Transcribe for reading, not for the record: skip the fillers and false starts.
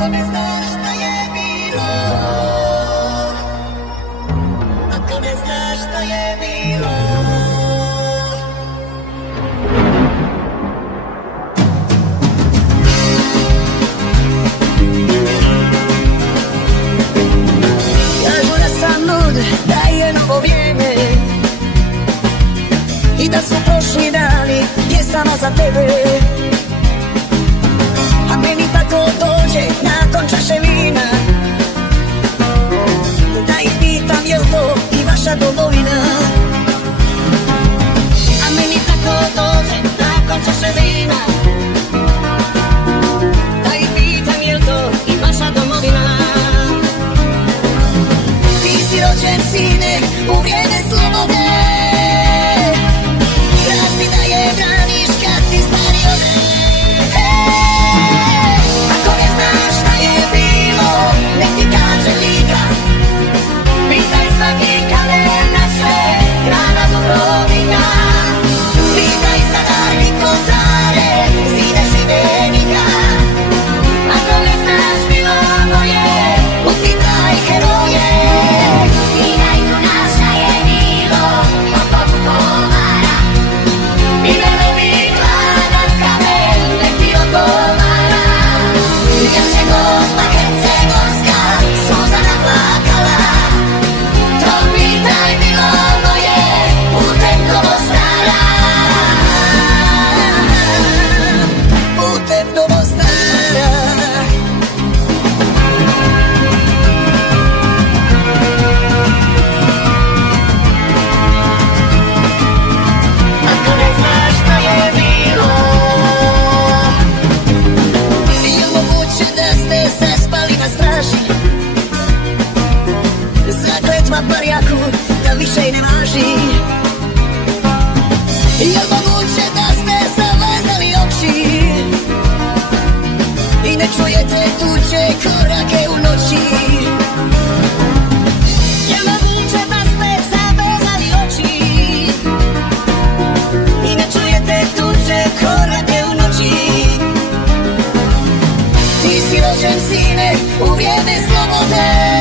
Ako ne znaš šta je bilo, ako ne znaš šta je bilo. Kažu da sam lud, da je novo vrijeme i da su prošli dani je samo za tebe. A meni tako dođe nakon čaše vina, da ih pitam jel to i vaša domovina. A meni tako dođe nakon čaše vina, da ih pitam jel to i vaša domovina. Ti si rođen sine u vrijeme slobode, rasti da je braniš kad ti stari ode. Ako ne znaš šta je bilo, nek ti kaže Lika. Pitaj svaki kamen naše grada Dubrovnika. Pitaj Zadar i Kozare, zide Šibenika. Ako ne znaš bilo moje, upitaj heroje. I najdu naša je bilo oko Vukovara. I velovi gladan kamen nek ti odgovara. Jer se Gospa Hercegovska suza naplakala. To pitaj bilo moje putem do Mostara. Putem do Mostara. Ako ne znaš šta je bilo, je moguće da ste zaspali na straži? Zakletva barjaku da više i ne važi. Je moguće da ste zavezali oči i ne čujete tuđe korake u noći? Je moguće da ste zavezali oči i ne čujete tuđe korake u noći? Ti si rođen sine u vrijeme slobode,